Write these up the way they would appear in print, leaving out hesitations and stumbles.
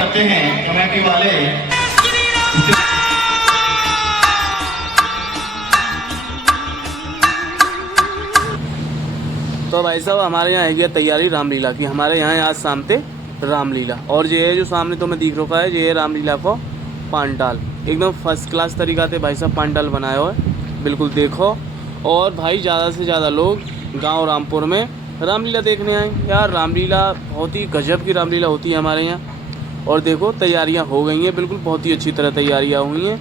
करते हैं कमेटी वाले। तो भाई साहब हमारे यहाँ है गया तैयारी रामलीला की। हमारे यहाँ आज शाम से रामलीला, और ये जो सामने तो मैं दिख रखा है ये रामलीला को पांडाल एकदम फर्स्ट क्लास तरीका से भाई साहब पांडाल बनाया हुआ है, बिल्कुल देखो। और भाई ज़्यादा से ज़्यादा लोग गांव रामपुर में रामलीला देखने आए यार। रामलीला बहुत ही गजब की रामलीला होती है हमारे यहाँ। और देखो तैयारियाँ हो गई हैं, बिल्कुल बहुत ही अच्छी तरह तैयारियाँ हुई हैं।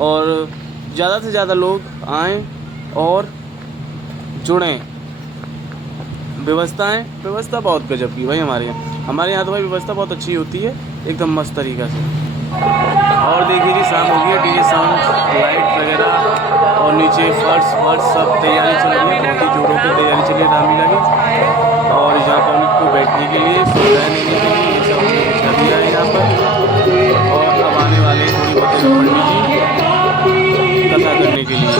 और ज़्यादा से ज़्यादा लोग आएँ और जुड़ें। व्यवस्था बहुत गजब की भाई हमारे यहाँ तो भाई व्यवस्था बहुत अच्छी होती है, एकदम मस्त तरीक़ा से। और देखिए जी शाम हो गई है, डीजे साउंड लाइट वगैरह और नीचे फर्श सब तैयारी चल रही है, बहुत ही जोरों पर तैयारी चल रही है रामलीला की। और यहाँ पर उनको बैठने के लिए सुविधाएँ देने के लिए ये सब बिछा दिया है यहाँ पर। और अब आने वाले थोड़ी बहुत पंडित जी कथा करने के लिए,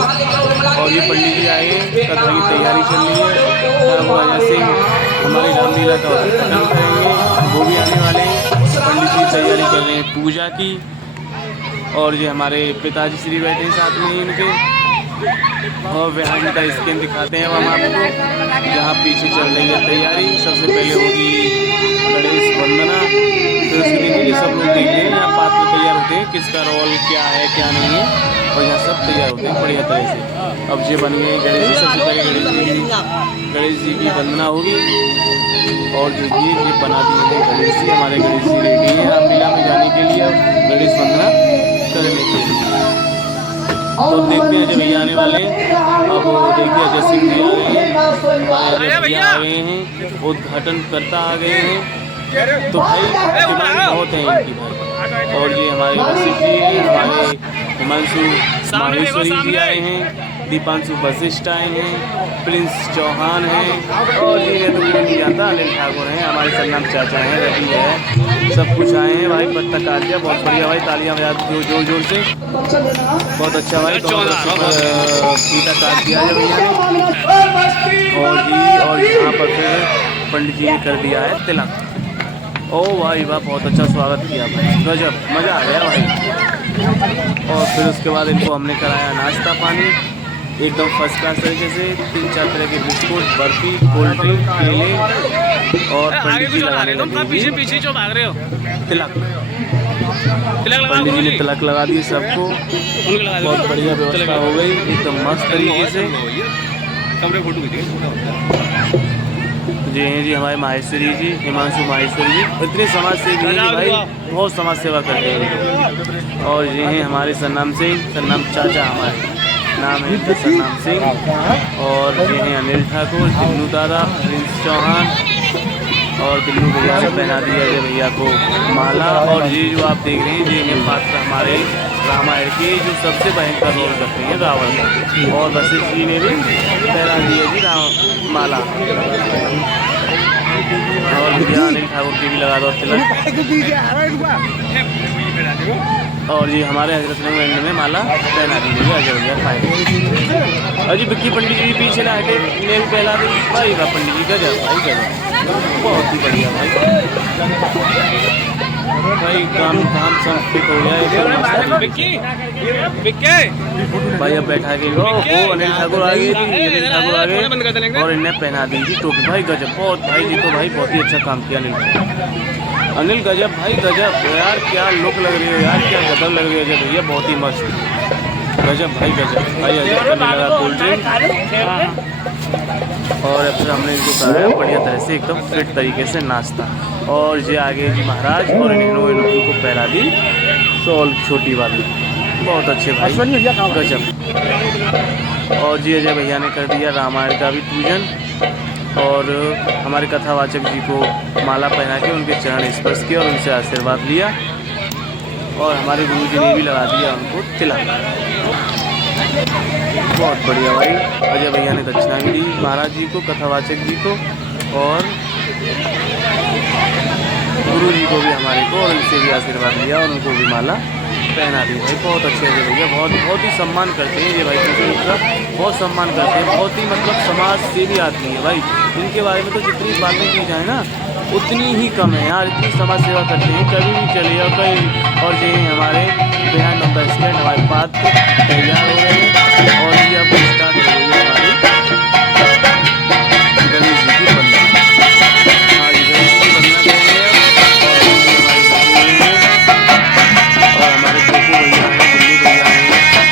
और ये पंडित जी आए हैं, कथा की तैयारी चल रही है। वजह से हमारी रामलीला का उद्घाटन करेंगे, वो भी आने वाले हैं। पंडित जी तैयारी कर रहे हैं पूजा की, और ये हमारे पिताजी श्री बैठे हैं साथ में इनके। और बिहाइंड का स्क्रीन दिखाते हैं हम आपको, जहाँ पीछे चल रही है तैयारी। सबसे पहले होगी गणेश वंदना, फिर उसके नीचे सब लोग देख रहे हैं यहाँ पात्र तैयार होते हैं, किसका रोल क्या है क्या नहीं है, और यहाँ सब तैयार होते हैं बढ़िया तरह से। अब ये बन गए गणेश जी, सबसे पहले गणेश जी की वंदना होगी। और देखिए ये बना दिए हैं गणेश जी, हमारे गणेश जी रेडी हैं रामलीला में जाने के लिए, गणेश वंदना करने के लिए। तो देखते हैं जब ये आने वाले हैं। अब देखिए अजय सिंह जी आ गए हैं, उद्घाटन करता आ गए हैं। तो भाई डिमांड बहुत है इनकी भाई। और ये हमारे वशिष्ठ जी हैं, हमारे हिमांशु माहेश्वरी जी आए हैं, दीपांशु वशिष्ठ आए हैं, प्रिंस चौहान हैं, और ये तो नहीं जानता अनिल ठाकुर हैं, हमारे सरनाम चाचा हैं, रवि है, सब कुछ आए हैं भाई। पत्ता काट दिया, बहुत बढ़िया भाई, तालियां बजा जोर जोर से, बहुत अच्छा भाई। पीता काट दिया है भैया ने। और यहाँ पर फिर पंडित जी ने कर दिया है तिलक। ओ भाई वाह, बहुत अच्छा स्वागत किया भाई, गजब मज़ा आ गया भाई। और फिर उसके बाद इनको हमने कराया नाश्ता पानी एकदम फर्स्ट क्लास तरीके से। 3-4 तरह के बिस्कुट, बर्फी, कोल्ड ड्रिंक, केले, और पंडित जी पीछे जो भाग रहे हो तिलक पंडित जी ने तिलक लगा दिए सबको, बहुत बढ़िया व्यवस्था हो गई एकदम मस्त तरीके से। जी हैं जी हमारे माहेश्वरी जी, हिमांशु माहेश्वरी जी, इतने समाज सेवी हैं कि भाई बहुत समाज सेवा करते हैं। और ये हैं हमारे सरनाम सिंह, सरनाम चाचा हमारे नाम है सरनाम सिंह। और ये हैं अनिल ठाकुर, दिन्नू दादा, प्रिंस चौहान, और दिन्नू भैया ने पहना दिया है भैया को माला। और ये जो आप देख रहे हैं ये हैं पात्र हमारे रामायण के जो सबसे भयंकर रोल करते हैं रावण का। और वशिष्ठ जी ने भी पहना दिया जी माला। और भैया अनिल ठाकुर की भी लगा दो तिलक। और ये हमारे हजरत में माला पहना दी गई अजय भैया फाइनल। और जी विक्की पंडित जी पीछे ना हटे, नेल पहला दी भाई का पंडित जी गजब भाई, गजब बहुत ही बढ़िया भाई काम संस्कृत हो गया भाई। अब बैठा के वो अनिल ठाकुर आ गए, अनिल ठाकुर आ गए और इन्हें पहना दी जी टोपी भाई, गजब बहुत भाई जी, तो भाई बहुत ही अच्छा काम किया अनिल गजब भाई, गजब यार, क्या लुक लग रही है यार, क्या गजब लग रही है अजय भैया, बहुत ही मस्त गजब भाई, गजब भाई। अजय करने लगा कोल्ड ड्रिंक, और अब फिर हमने इनको कराया बढ़िया तरह से एकदम फिट तरीके से नाश्ता। और ये आगे जी महाराज, और इनको पहला दी शॉल छोटी वाली, बहुत अच्छे भाई गजब। और जी अजय भैया ने कर दिया रामायण का भी पूजन, और हमारे कथावाचक जी को माला पहना के उनके चरण स्पर्श किया और उनसे आशीर्वाद लिया। और हमारे गुरु जी ने भी लगा दिया उनको तिलक, बहुत बढ़िया भाई। अजय भैया ने दक्षिणा भी दी महाराज जी को, कथावाचक जी को, और गुरु जी को भी हमारे को, और उनसे भी आशीर्वाद लिया और उनको भी माला पहना दी भाई, बहुत अच्छे है भैया, बहुत ही सम्मान करते हैं ये भाई, इनका बहुत सम्मान करते हैं, बहुत ही मतलब समाज सेवी आदमी है भाई। इनके बारे में तो जितनी बातें की जाए ना उतनी ही कम है यार, इतनी समाज सेवा करते हैं, कभी भी चले जाओ कहीं। और ये हमारे बिहार नंबर स्टैंड हमारे पास तैयार हो रहे हैं और ये अब स्टार्ट हो रही है हमारी गणेश जी की बंदना। हाँ जी, गणेश जी की बंदना करेंगे और हमारे कोको भैया हैं, गुल्लू भैया हैं,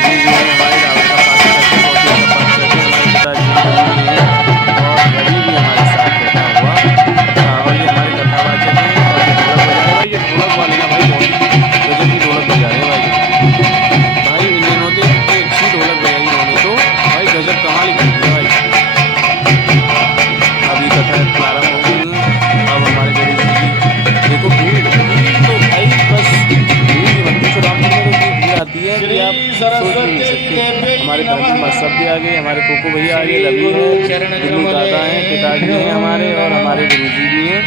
ये जो है हमारे रावत का पास करते हैं, बहुत अच्छा पास करते हैं, हमारे पिताजी हैं और रवि भी हमारे साथ बैठा हुआ। और ये हमारे कथावाचक हैं और ये ढोलक बजा रहे भाई, ये ढोलक वाले ना भाई बहुत गजब की ढोलक बजा रहे हैं भाई इन्होंने तो इतनी अच्छी ढोलक बजाई इन्होंने तो भाई, गजब कमाल ही कर दिया भाई। अभी कथा प्रारंभ हो गई है, अब हमारे गणेश जी की देखो भीड़ तो भाई बस भीड़ की मत पूछो, रामपुर में तो इतनी भीड़ आती है कि आप सोच भी नहीं सकते। हमारे घर में मस्सब भी आ गए, हमारे कोको भैया आ गए, रवि है, गुल्लू दादा हैं, पिताजी हैं हमारे और हमारे गुरुजी भी हैं।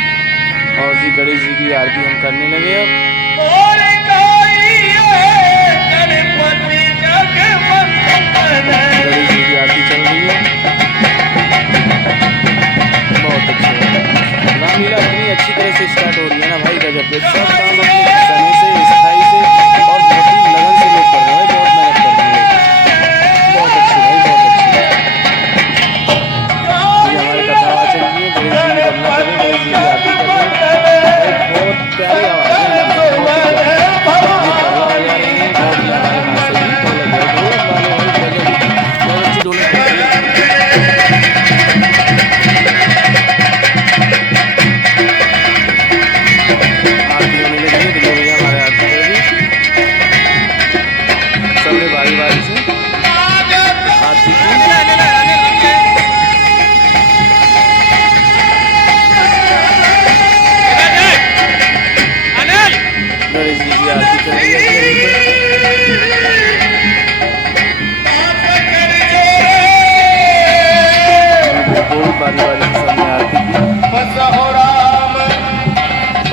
और जी गणेश जी की आरती हम करने लगे अब। गणेश जी की आरती चल रही है, बहुत अच्छी है। रामलीला इतनी अच्छी तरह से स्टार्ट हो रही है ना भाई, गजब। सब काम अपने समय से स्थाई से और बहुत ही लगन से लोग कर रहे हैं, बहुत मेहनत कर रहे हैं, बहुत अच्छी भाई, बहुत अच्छी। ये हमारे कथावाचक जी हैं, गणेश जी की वंदना कर रहे हैं, गणेश जी की आरती कर रहे हैं, बहुत प्यारी आवाज़ है,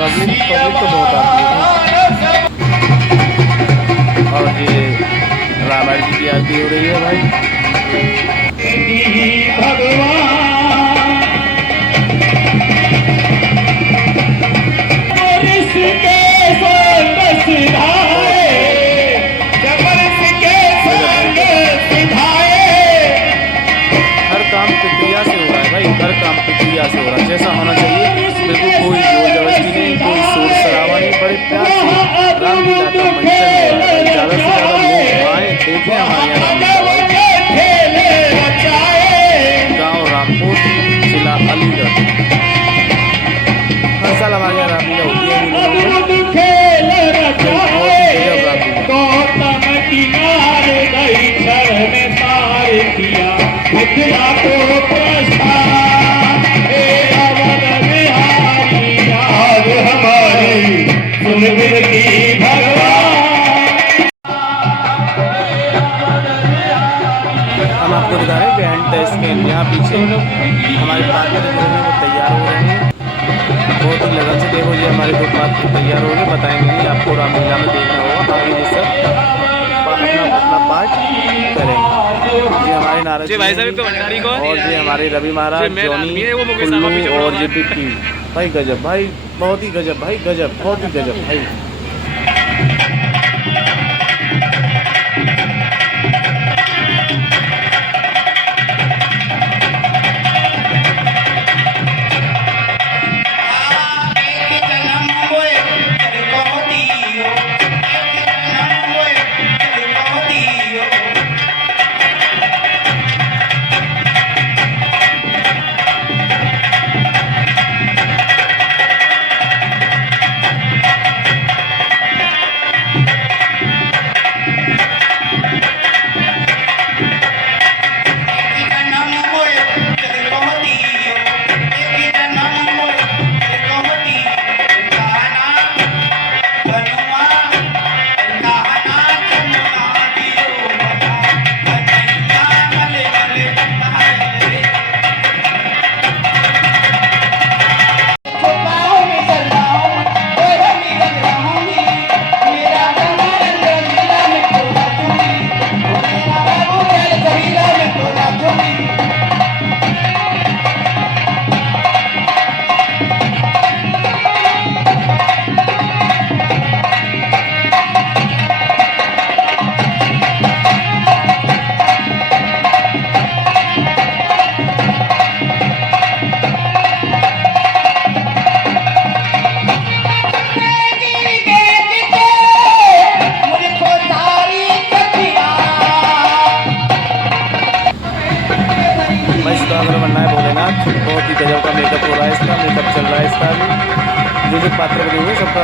पब्लिक तो बहुत आती है। और ये रामायण जी की आरती हो रही है भाई। हर काम प्रक्रिया से हो रहा है भाई, हर काम प्रक्रिया से हो रहा है, जैसा होना चाहिए, बिल्कुल कोई जोर जबरदस्ती नहीं, कोई शोर शराबा नहीं, बड़े प्यार से रामलीला का मंचन हो रहा है। ज़्यादा से ज़्यादा लोग आए देखें हमारे यहाँ रामलीला भाई। गाँव रामपुर, जिला अलीगढ़, हर साल हमारे यहाँ रामलीला होती है। हम आपको दिखा रहे हैं बैंड टेस्ट के यहाँ पीछे हमारे पार्टनर जो हैं वो तैयार हो रहे हैं, बहुत ही लगन से। देखो ये हमारे दो पार्टनर तैयार हो गए, बताएंगे नहीं आपको, रामलीला में देखना होगा, आगे ये सब अपना पार्ट करेंगे। ये हमारे नारद जी भाई साहब भंडारी को, और ये हमारे रवि महाराज, जॉनी, कुल्लू और ये पिक्की भाई, गजब भाई, बहुत ही गजब भाई, गजब, बहुत ही गजब भाई।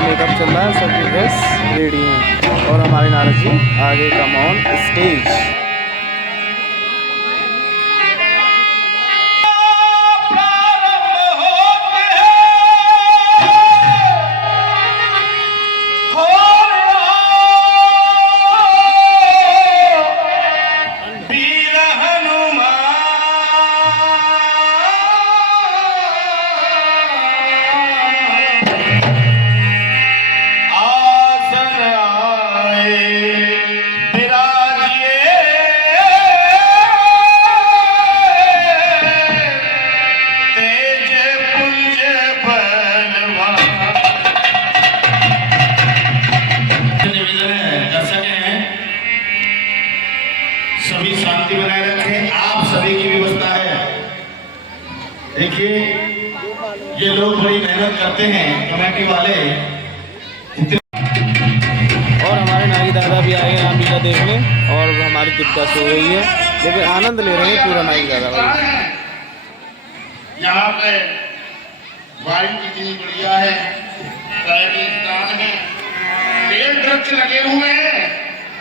मेकअप चल रहा है, सबकी ड्रेस रेडी है और हमारे नारद जी आगे कम ऑन स्टेज। सभी शांति बनाए रखें, आप सभी की व्यवस्था है। देखिए ये लोग बड़ी मेहनत करते हैं कमेटी वाले। और हमारे नागी दादा भी आए हैं यहाँ मेला देखने और हमारी दिक्कत सो गई है, लेकिन आनंद ले रहे हैं पूरा नागी दादा भाई। यहाँ पे वायु कितनी बढ़िया है, स्थान है, पेड़ वृक्ष लगे हुए हैं,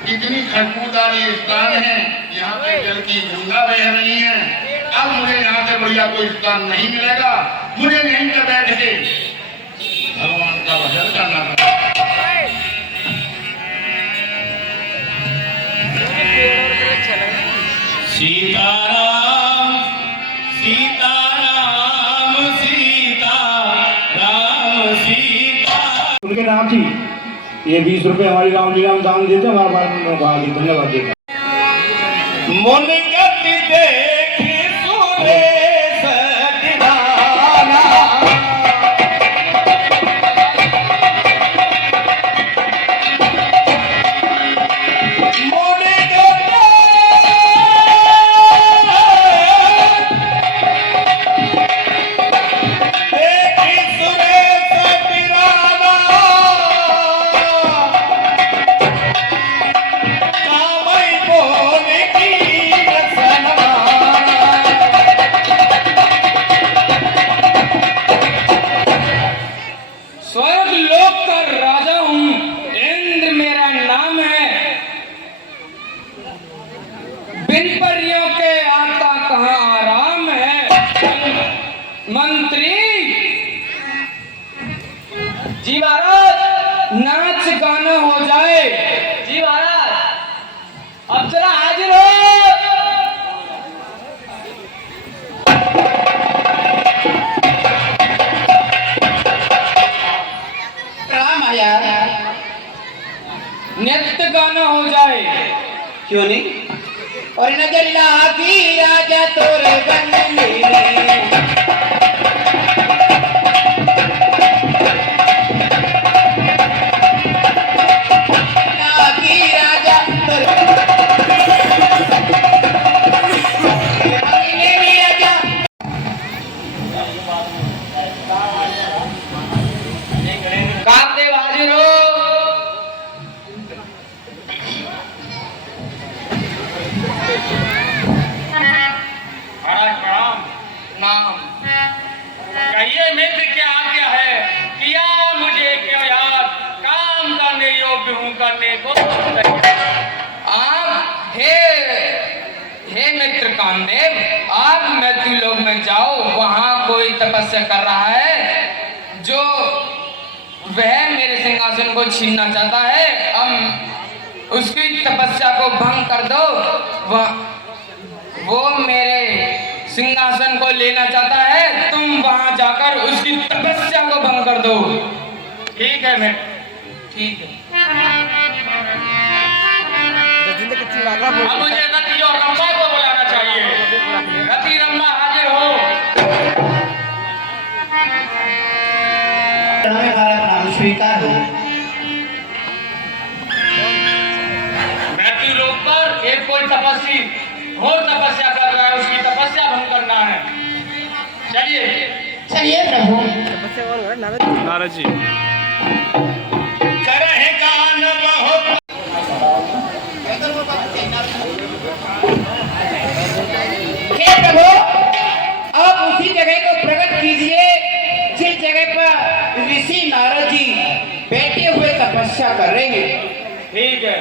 कितनी खुशबूदार ये स्थान है। यहाँ पे जल की गंगा बह रही है। अब मुझे यहाँ से बढ़िया कोई स्थान नहीं मिलेगा, मुझे यहीं पर बैठ के भगवान का भजन करना पड़ेगा। सीताराम सीताराम सीताराम सीता। उनके नाम थी। ये 20 रुपए हमारी रामलीला में दान देते, हमारा बात धन्यवाद देता। मुनगति देख सुरेश दीवाना, जी महाराज नाच गाना हो जाए। जी महाराज अब जरा हाजिर हो। प्रणाम महाराज। नृत्य गाना हो जाए। क्यों नहीं? और नजर लागी राजा तोरे गंगली करने को आप हे मित्र कामदेव, आप मैं तू लोग में जाओ। वहां कोई तपस्या कर रहा है जो वह मेरे सिंहासन को छीनना चाहता है। अब उसकी तपस्या को भंग कर दो। वो मेरे सिंहासन को लेना चाहता है, तुम वहां जाकर उसकी तपस्या को भंग कर दो। ठीक है मैं ठीक है। अब मुझे रति और रंभा को बुलाना चाहिए। रति रंभा हाजिर हो। हमारा नाम स्वीकार हो। मृत्यु लोक पर एक कोई तपस्वी घोर तपस्या कर रहा है, उसकी तपस्या भंग करना है। चलिए चलिए प्रभु। नारद जी हे प्रभु, आप उसी जगह को प्रकट कीजिए जिस जगह पर ऋषि नारद जी ठीक है।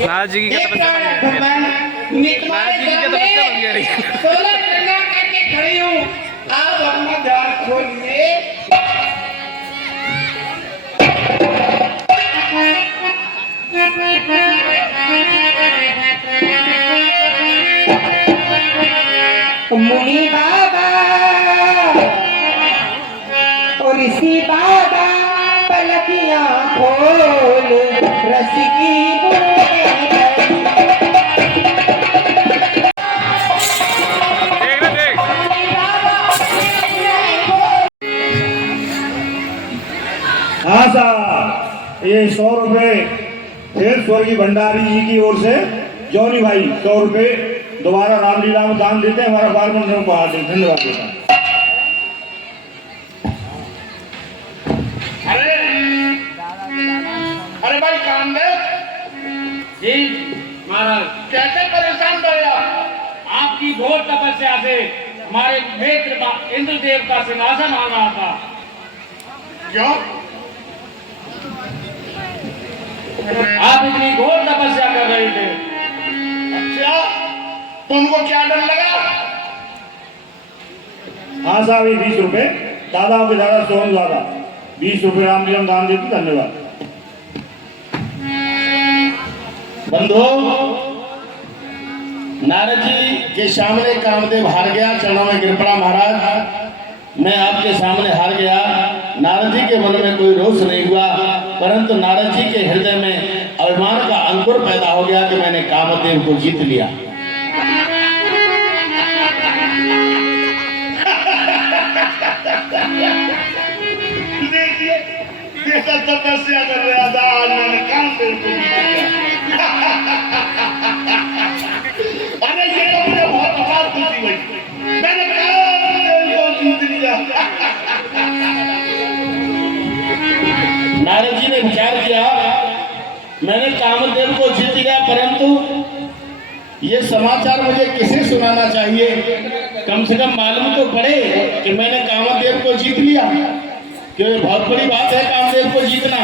नारद जी की हे क्या तपस्या बन गई? भगवान, मैं तुम्हारे नारद जी की क्या तपस्या बन गई? सामने 16 प्रणाम करके खड़ी हूँ। आप अपना द्वार खोलिए। मुनि बाबा और ऋषि बाबा पलकियां खोल रस की देख ना देख। हाँ साहब, ये 100 रुपए फिर स्वर्गीय भंडारी जी की ओर से जौनी भाई 100 रुपए दोबारा रामलीला में दान देते हैं। हमारा बाल मंदिर को हाथ देते, धन्यवाद देता हूं। अरे अरे भाई कामदेव जी महाराज, कैसे परेशान रहे आपकी घोर तपस्या से हमारे मित्र का इंद्र देव का सिंहासन आ रहा था। क्यों? आप इतनी घोर तपस्या कर रहे थे। अच्छा, तो उनको क्या डर लगा? हाँ साहब, ये 20 रुपए दादा के दादा सोहन दादा 20 रुपए रामलीला में दान देते, धन्यवाद। बंधु, नारद जी के सामने कामदेव हार गया, चरणों में गिर पड़ा। महाराज, मैं आपके सामने हार गया। नारद जी के मन में कोई रोष नहीं हुआ, परंतु नारद जी के हृदय में अभिमान का अंकुर पैदा हो गया कि मैंने कामदेव को जीत लिया। देखिए, तपस्या कर रहा था, आज मैंने कामदेव को जीत लिया। अरे ये तो मुझे बहुत अपार खुशी हुई, मैंने कामदेव को जीत लिया। नारद जी ने विचार किया, मैंने कामदेव को जीत लिया, परंतु ये समाचार मुझे किसे सुनाना चाहिए? कम से कम मालूम तो पड़े कि मैंने कामदेव को जीत लिया, क्योंकि बहुत बड़ी बात है कामदेव को जीतना।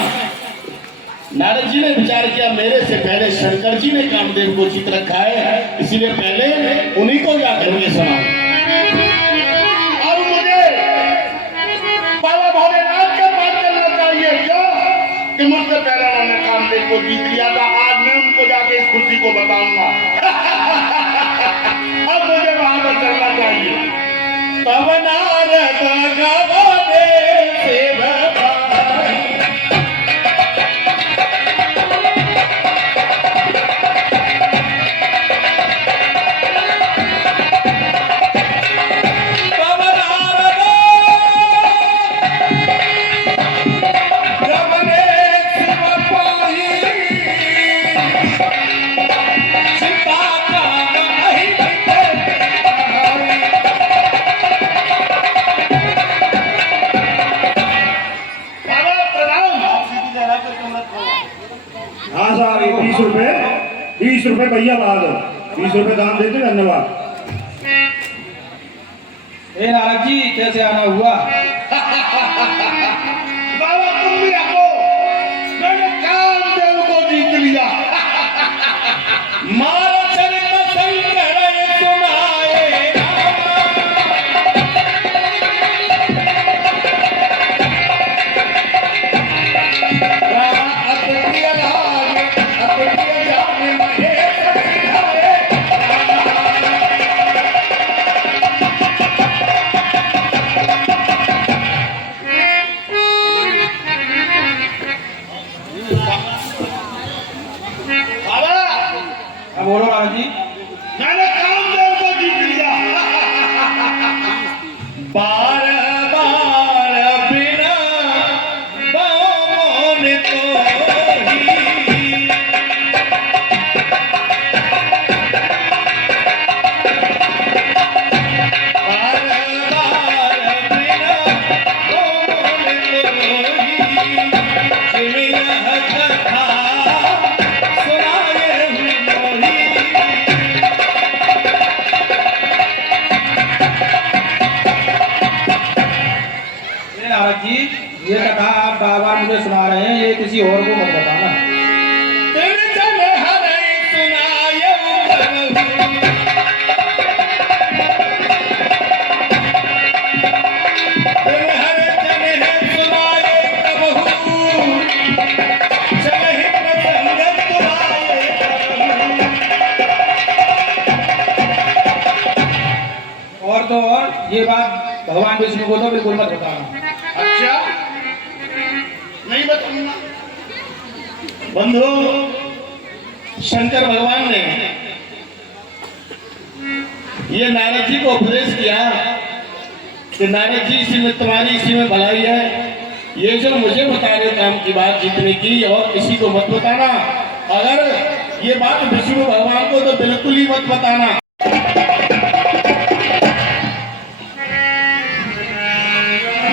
नारद जी ने विचार किया, मेरे से पहले शंकर जी ने कामदेव को जीत रखा है, इसलिए पहले उन्हीं को जाकर के सुना। और मुझे बाबा भोलेनाथ के पास चलना चाहिए, क्यों कि मुझसे पहले उन्होंने कामदेव को जीत लिया था। आज मैं उनको जाके इस खुशी को बताऊंगा। अब मुझे वहां पर चलना चाहिए। तब नारद गवावे सेवक हाँ साहब, ये 20 रुपए भैया बढ़ा दो, 20 रुपए दान देते, धन्यवाद। ए नारद जी, कैसे आना हुआ? बाबा तुम भी आको, मैंने कामदेव को जीत लिया। मारा चरित शंकर सुनाए, रामा अतुल्य लागे, अतुल्य जाने महेश सिखाए। कथा आप बाबा मुझे सुना रहे हैं, ये किसी और को मत बताना। और तो और ये बात भगवान विष्णु को तो बिल्कुल मत बताना। अच्छा, नहीं बताऊंगा। बंधु, शंकर भगवान ने ये नारद जी को उपदेश किया कि नारद जी इसमें तुम्हारी इसी में भलाई है, ये जो मुझे बता रहे काम की बात जितने की और किसी को मत बताना। अगर ये बात विष्णु भगवान को तो बिल्कुल ही मत बताना।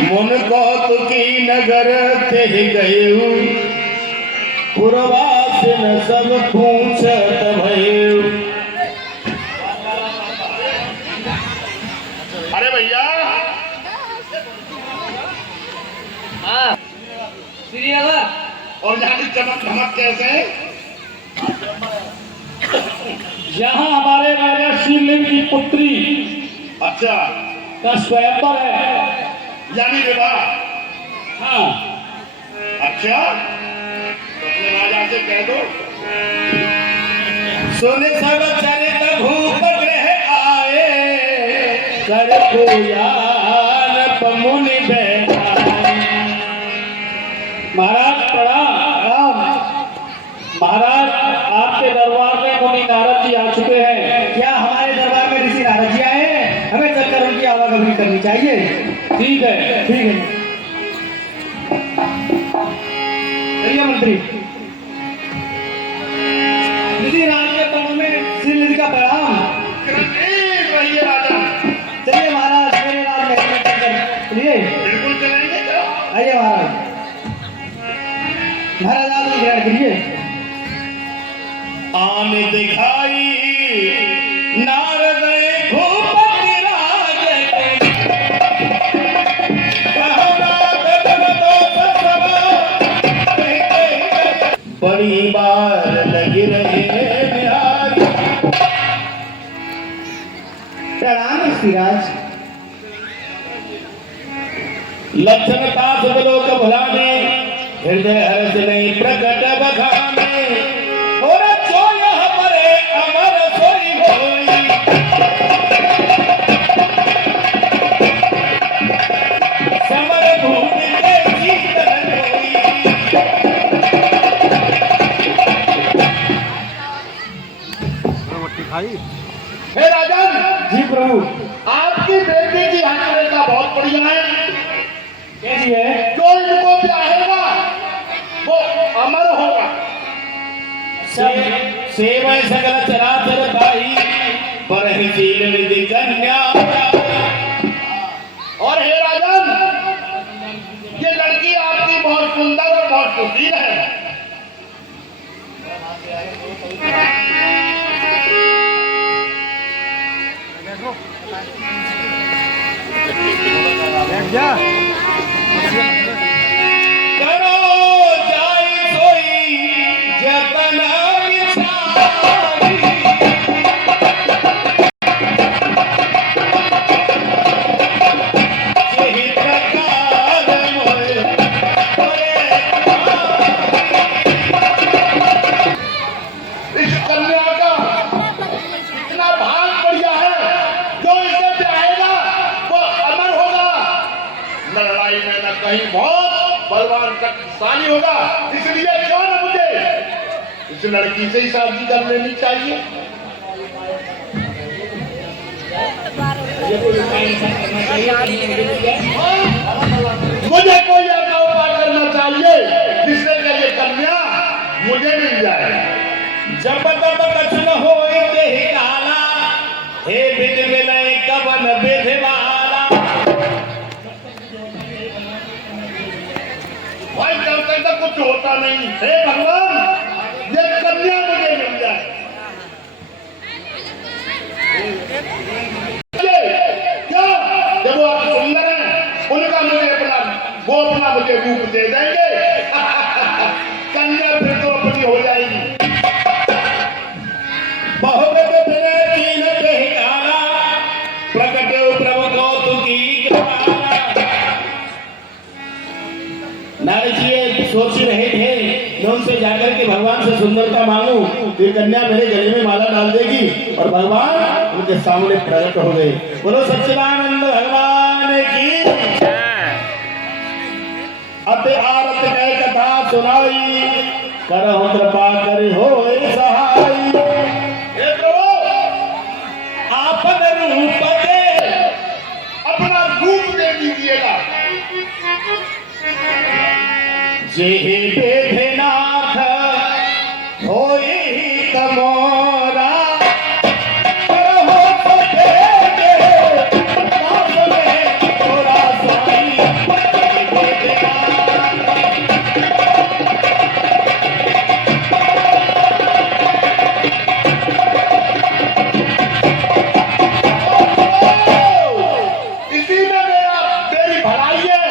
मन कौतुकी नगर ते गयु, पुरवास न सब पूछत भयु। अरे भैया, और यहाँ की चमक धमक कैसे? यहाँ हमारे राजा शीलिंग की पुत्री अच्छा, का स्वयंवर है। यानी विवाह? हाँ। अच्छा, तो अपने राजा से कह दो। सुन सब चरित भूप ग्रह आए, कर पूजान पमुनि बैठाए। महाराज प्रणाम। महाराज, आपके दरबार में मुनि नारद जी आ चुके हैं। क्या हमारे दरबार में ऋषि नारद जी आए हैं? हमें चलकर उनकी आवागमन करनी चाहिए। ठीक है, ठीक है। चलिए मंत्री, ऋषि राज के चरणों में श्री निधि का प्रणाम। रहिए राजा। चलिए महाराज, मेरे राज में चलिए। बिल्कुल चलेंगे। आइए महाराज, महाराज आप ग्रहण करिए। आन दिखाई नारद भूपति राज के, बड़ी बार लगी रहे बिहारी। प्रणाम श्रीराज। लक्षण तास लोक भुलाने, हृदय हर्ष नहीं प्रकट बखाने। और जो यह परे अमर सोई होई, समर भूमि के जीतन होई। हे राजन जी प्रभु। आपकी बेटी की हस्तरेखा बहुत बढ़िया है। कैसी है? जो इनको चाहेगा वो अमर होगा। सेवय सकल चराचर पाई, परहीशील निधि कन्या। और हे राजन, ये लड़की आपकी बहुत सुंदर और बहुत सुशील है। करो जाई सोई जतना बिछाई, यही प्रकार मोए इस कन्या का इतना भाग बढ़िया है। जो इसे चाहेगा वो अमर होगा। लड़ाई में न कहीं बहुत बलवान शक्तिशाली होगा। इसलिए क्यों न मुझे इस लड़की से ही शादी कर लेनी चाहिए। मुझे कोई ऐसा उपाय करना चाहिए जिससे कि ये कन्या मुझे मिल जाए। जब तब कछुन होए देहि काला, हे विधि विनय कवन विधि वाला। भाई जब तक कुछ होता नहीं। हे भगवान, ये कन्या मुझे मिल जाए। क्या जब वो आप सुंदर हैं, उनका मुझे अपना वो अपना मुझे रूप दे दे देंगे कन्या फिर तो अपनी हो जाएगी। बहुगत फिरे कीन कहि काला, प्रकट प्रभु कौतुकी ज्ञाना। नारद जी ये सोच ही रहे थे मैं उनसे जाकर के भगवान से सुंदरता मांगू तो ये कन्या मेरे गले में माला डाल देगी, और भगवान उनके सामने प्रकट हो गए। बोलो सच्चिदानंद भगवान की। अति आरत कह कथा सुनाई, करहु कृपा करे होए सहाई। हे प्रभु आपन रूप दे, अपना रूप दे दीजिएगा। जेहि बेधनाथ होई तमोरा, करहु तो भेजे दास में तोरा स्वामी। जेहि बेधनाथ इसी में मेरी भलाई है,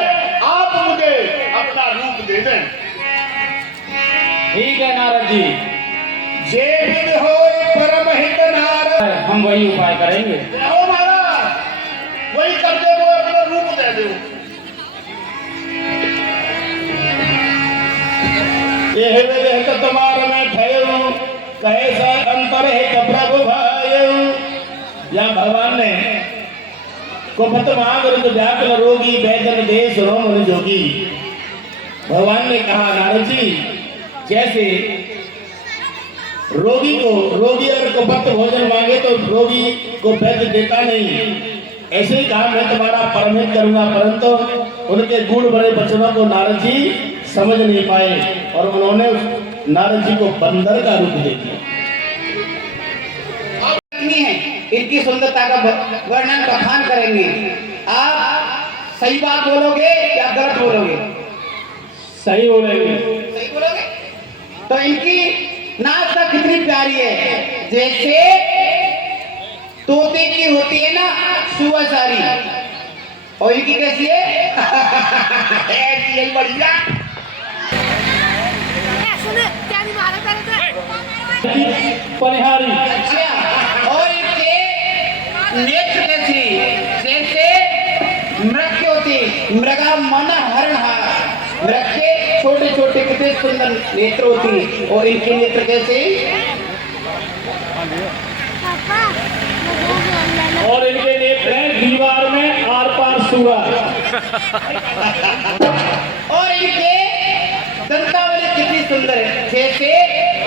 आप मुझे अपना रूप दे दें। ठीक है नारद जी, जे विधि होय परम हित नारद। हम वही उपाय करेंगे। हो महाराज वही कर दे, वो अपना रूप दे दो। यह विधि तो तुम्हार में ठहरो, कैसा अंतर है तो प्रभु भायऊ। या भगवान ने कुपत महागुरु व्याकुल रोगी वेदन देश रोम जोगी। भगवान ने कहा नारद जी, जैसे रोगी अगर कुपत भोजन मांगे तो रोगी को वैद्य देता नहीं, ऐसे ही कहा मैं तुम्हारा परमित करूंगा, परंतु उनके गूढ़ बड़े वचनों को नारद जी समझ नहीं पाए और उन्होंने नारद जी को बंदर का रूप दे दिया। इतनी है, इनकी सुंदरता का वर्णन बखान करेंगे। आप सही बात बोलोगे या गलत बोलोगे? सही बोलेंगे। सही बोलोगे। तो इनकी नाचता कितनी प्यारी है, जैसे तोते की होती है ना सुअसारी, और इनकी कैसी है? ऐसी यही बढ़िया। परिहारी। अच्छा, और इनके नेत्र कैसी, जैसे मृग की होती, मृगा मन हरणहार, मृग के छोटे छोटे कितने सुंदर नेत्र होती, और इनके नेत्र कैसे? और इनके नेत्र हैं दीवार में आर पार सूरा। और इनके दंतावली कितनी सुंदर है, जैसे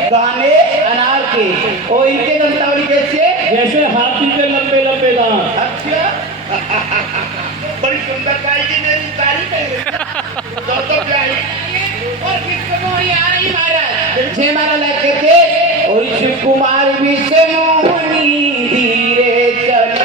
दाने अनार के, और इनके दंतावली कैसे? जैसे हाथी के लंबे लंबे दांत। अच्छा, बड़ी सुंदर गायकी मेरी तारीफ है। तो क्या है? और किसको मोहरी आ रही महाराज? जय माला लगे थे, और शिव कुमार भी से मोहनी धीरे चलो।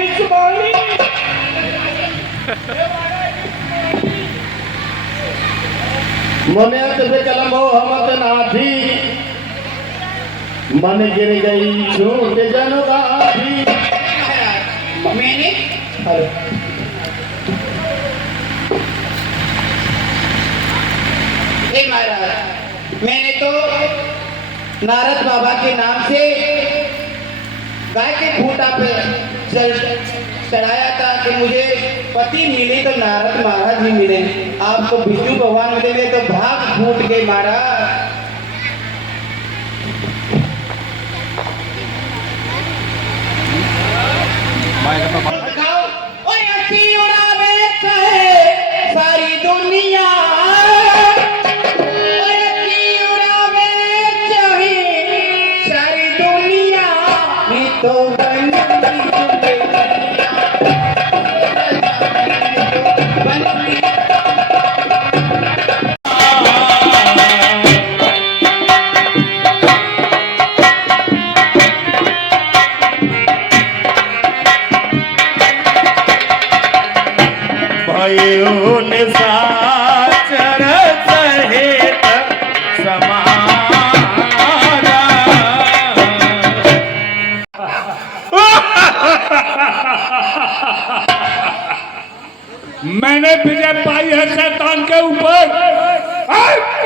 विश्ववाणी। मने ते कलम हो हमत नाथी मन गिर गई छूट जनराथी। मैंने हे महाराज, मैंने तो नारद बाबा के नाम से गाय के खूंटा पे चढ़ाया था कि मुझे पति मिले तो नारद महाराज ही मिले, आपको विष्णु भगवान मिलेंगे तो भाग फूट गए महाराज। ओए हंसी उड़ावे चाहे सारी दुनिया, ओए हंसी उड़ावे चाहे सारी दुनिया, मैं तो बन मैंने विजय पाई है शैतान के ऊपर।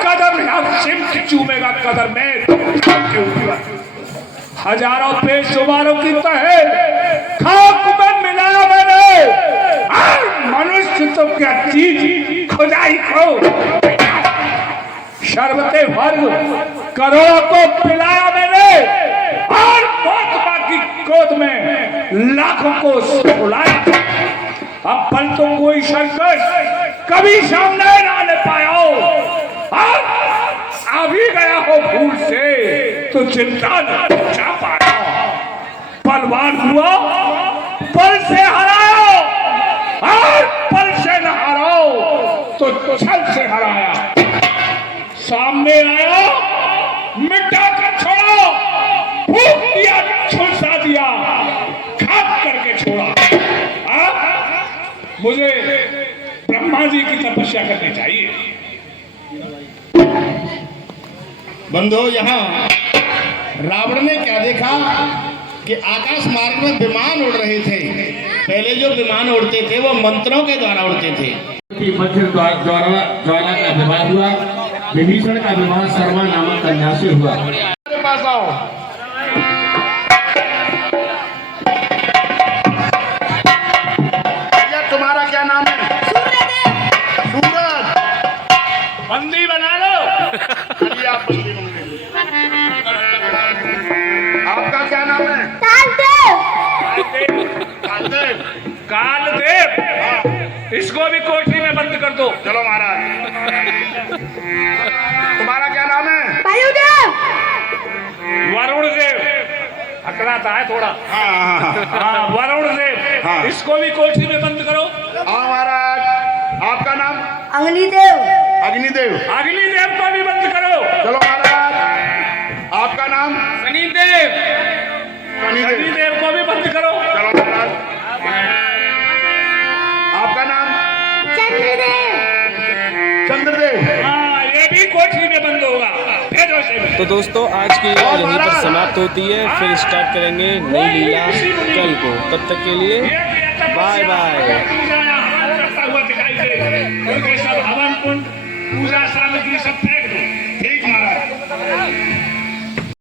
कदम सिम चूमेगा कदम में के ऊपर। हजारों बेशुमारों की तहे खाक में मिलाया मैंने। मनुष्य तो क्या चीज खुदाई को शरबते वर्ग करोड़ों को पिलाया मैंने, और मोतबा की गोद में लाखों को सुलाया। अब पल तो कोई संकट कभी सामने ना ले पाया हो, आ भी गया हो भूल से तो चिंता न जा पाया। बलवान हुआ पल से हराओ, और पल से न हराओ तो छल से हराया। सामने आया मिटा कर छोड़ा, फूक दिया झुलसा दिया, खाक करके छोड़ा। मुझे ब्रह्मा जी की तपस्या करनी चाहिए। बंधु, यहाँ रावण ने क्या देखा कि आकाश मार्ग में विमान उड़ रहे थे। पहले जो विमान उड़ते थे वो मंत्रों के द्वारा उड़ते थे। वज्र ज्वाला का विवाह हुआ। विभीषण का विवाह शर्मा नामक कन्या से हुआ। मेरे पास आओ। तुम्हारा क्या नाम है? सूरज। बंदी बना लो। चलिए आप बंदी बन गए। आपका क्या नाम है? कालदेव। कालदेव, इसको भी कोठरी में बंद कर दो। चलो महाराज। तुम्हारा क्या नाम है? वरुण देव, अकड़ाता है थोड़ा। हाँ, वरुण देव, हाँ। इसको भी कोठरी में बंद करो। हाँ महाराज। आपका नाम? अग्निदेव। अग्निदेव। अग्निदेव को भी बंद करो। चलो महाराज। आपका नाम? शनिदेव, शनिदेव। शनिदेव को भी बंद करो। चलो महाराज। आपका नाम? चंद्रदेव। चंद्रदेव। हाँ, ये भी कोठरी में बंद होगा। भेजो इसे। तो दोस्तों आज की लीला यहीं पर समाप्त होती है, फिर स्टार्ट करेंगे नई लीला कल को। तब तक के लिए बाय बाय। पूजा हवन करता हुआ दिखाई दे, उनके सब हवन कुंड पूजा सामग्री सब फेंक